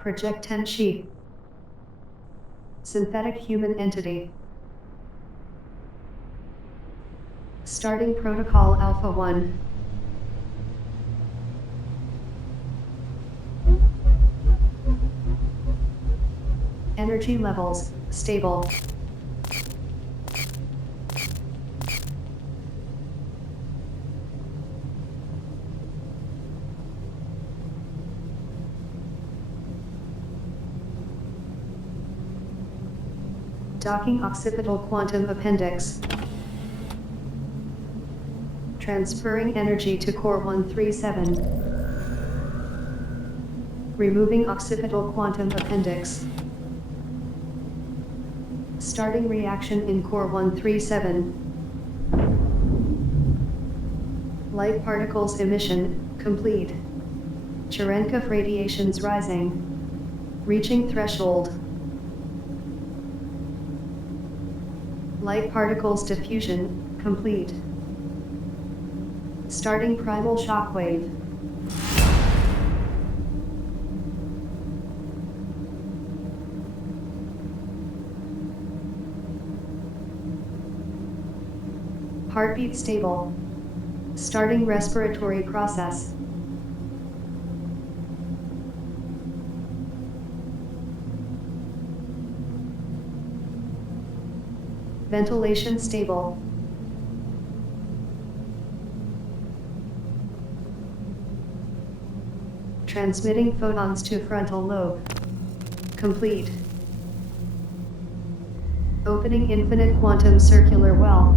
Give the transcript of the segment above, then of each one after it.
Project 10 sheet. Synthetic human entity. Starting protocol Alpha 1. Energy levels, stable. Docking occipital quantum appendix. Transferring energy to core 137. Removing occipital quantum appendix. Starting reaction in core 137. Light particles emission, complete. Cherenkov radiations rising. Reaching threshold. Light particles diffusion, complete. Starting primal shockwave. Heartbeat stable. Starting respiratory process. Ventilation stable. Transmitting photons to frontal lobe. Complete. Opening infinite quantum circular well.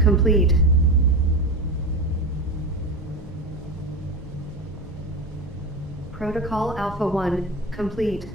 Complete. Protocol Alpha 1, complete.